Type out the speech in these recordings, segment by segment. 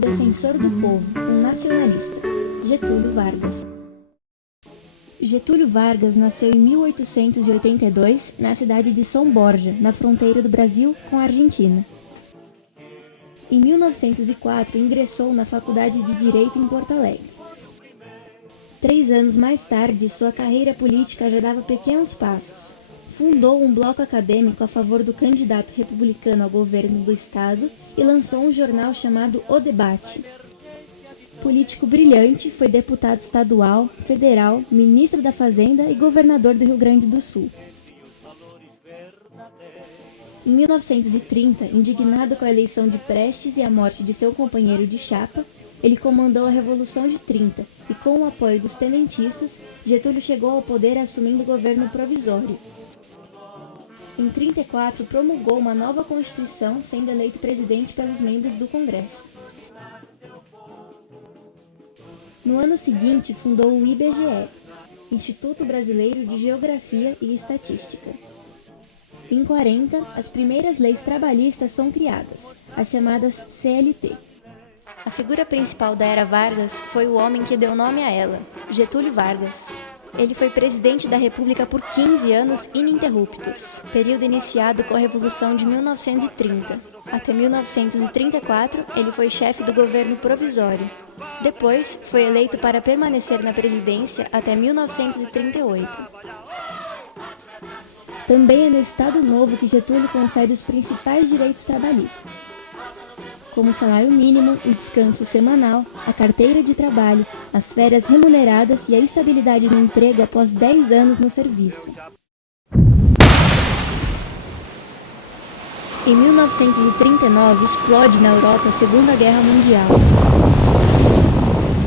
defensor do povo, um nacionalista, Getúlio Vargas. Getúlio Vargas nasceu em 1882 na cidade de São Borja, na fronteira do Brasil com a Argentina. Em 1904, ingressou na Faculdade de Direito em Porto Alegre. 3 anos mais tarde, sua carreira política já dava pequenos passos. Fundou um bloco acadêmico a favor do candidato republicano ao governo do estado e lançou um jornal chamado O Debate. Político brilhante, foi deputado estadual, federal, ministro da Fazenda e governador do Rio Grande do Sul. Em 1930, indignado com a eleição de Prestes e a morte de seu companheiro de chapa, ele comandou a Revolução de 30 e, com o apoio dos tenentistas, Getúlio chegou ao poder assumindo o governo provisório. Em 34, promulgou uma nova Constituição, sendo eleito presidente pelos membros do Congresso. No ano seguinte, fundou o IBGE, Instituto Brasileiro de Geografia e Estatística. Em 40, as primeiras leis trabalhistas são criadas, as chamadas CLT. A figura principal da era Vargas foi o homem que deu nome a ela, Getúlio Vargas. Ele foi presidente da República por 15 anos ininterruptos, período iniciado com a Revolução de 1930. Até 1934, ele foi chefe do governo provisório. Depois, foi eleito para permanecer na presidência até 1938. Também é no Estado Novo que Getúlio concede os principais direitos trabalhistas, como o salário mínimo, o descanso semanal, a carteira de trabalho, as férias remuneradas e a estabilidade no emprego após 10 anos no serviço. Em 1939, explode na Europa a Segunda Guerra Mundial.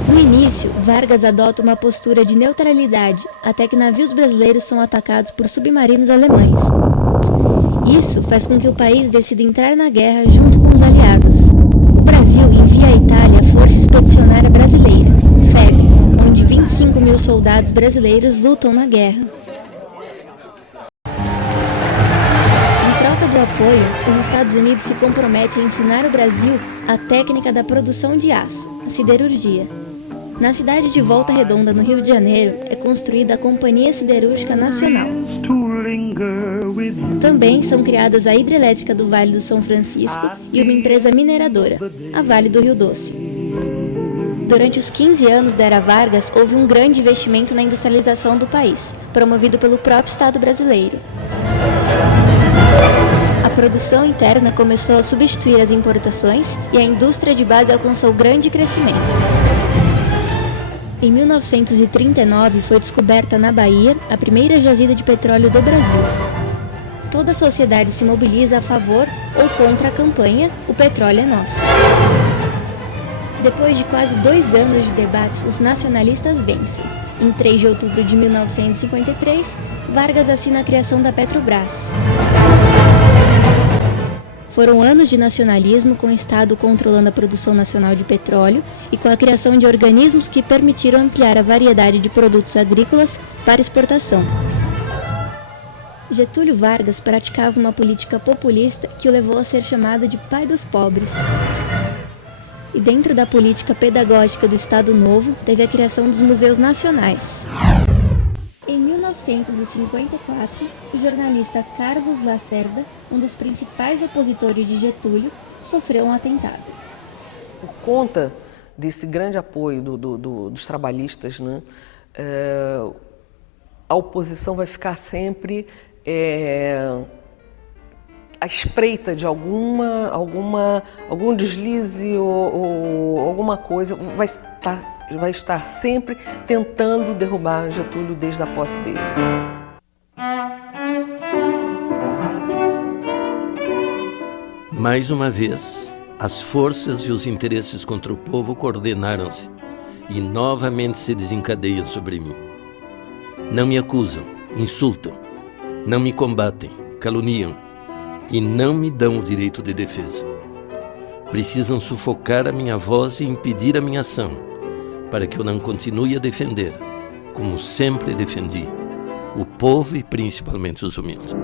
No início, Vargas adota uma postura de neutralidade, até que navios brasileiros são atacados por submarinos alemães. Isso faz com que o país decida entrar na guerra junto com os aliados. O Brasil envia à Itália a Força Expedicionária Brasileira, FEB, onde 25 mil soldados brasileiros lutam na guerra. Em troca do apoio, os Estados Unidos se comprometem a ensinar o Brasil a técnica da produção de aço, a siderurgia. Na cidade de Volta Redonda, no Rio de Janeiro, é construída a Companhia Siderúrgica Nacional. Também são criadas a Hidrelétrica do Vale do São Francisco e uma empresa mineradora, a Vale do Rio Doce. Durante os 15 anos da era Vargas, houve um grande investimento na industrialização do país, promovido pelo próprio Estado brasileiro. A produção interna começou a substituir as importações e a indústria de base alcançou grande crescimento. Em 1939, foi descoberta na Bahia a primeira jazida de petróleo do Brasil. Toda a sociedade se mobiliza a favor ou contra a campanha "O petróleo é nosso". Depois de quase 2 anos de debates, os nacionalistas vencem. Em 3 de outubro de 1953, Vargas assina a criação da Petrobras. Foram anos de nacionalismo, com o Estado controlando a produção nacional de petróleo e com a criação de organismos que permitiram ampliar a variedade de produtos agrícolas para exportação. Getúlio Vargas praticava uma política populista que o levou a ser chamado de pai dos pobres. E dentro da política pedagógica do Estado Novo, teve a criação dos museus nacionais. Em 1954, o jornalista Carlos Lacerda, um dos principais opositores de Getúlio, sofreu um atentado. Por conta desse grande apoio dos trabalhistas, né, a oposição vai ficar sempre à espreita de algum deslize ou alguma coisa, vai estar sempre tentando derrubar Getúlio desde a posse dele. Mais uma vez, as forças e os interesses contra o povo coordenaram-se e novamente se desencadeiam sobre mim. Não me acusam, insultam, não me combatem, caluniam e não me dão o direito de defesa. Precisam sufocar a minha voz e impedir a minha ação, para que eu não continue a defender, como sempre defendi, o povo e principalmente os humildes.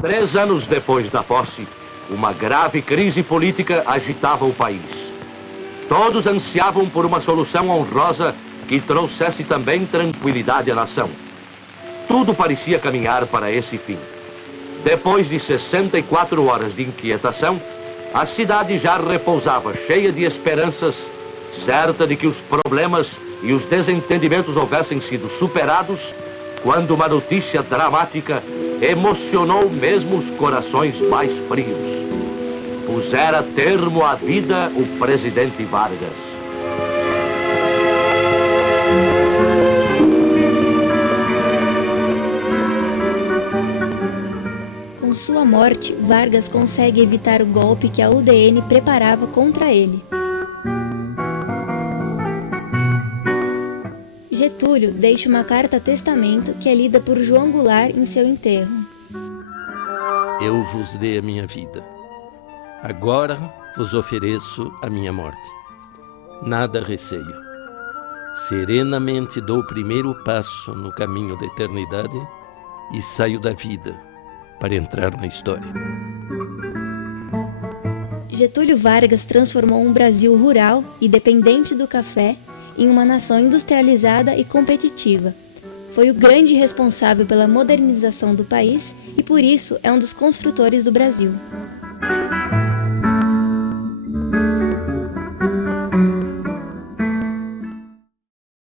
3 anos depois da posse, uma grave crise política agitava o país. Todos ansiavam por uma solução honrosa que trouxesse também tranquilidade à nação. Tudo parecia caminhar para esse fim. Depois de 64 horas de inquietação, a cidade já repousava cheia de esperanças, certa de que os problemas e os desentendimentos houvessem sido superados, quando uma notícia dramática emocionou mesmo os corações mais frios. Pusera termo à vida o presidente Vargas. Com sua morte, Vargas consegue evitar o golpe que a UDN preparava contra ele. Getúlio deixa uma carta-testamento que é lida por João Goulart em seu enterro. Eu vos dei a minha vida. Agora vos ofereço a minha morte. Nada receio. Serenamente dou o primeiro passo no caminho da eternidade e saio da vida para entrar na história. Getúlio Vargas transformou um Brasil rural e dependente do café em uma nação industrializada e competitiva. Foi o grande responsável pela modernização do país e, por isso, é um dos construtores do Brasil.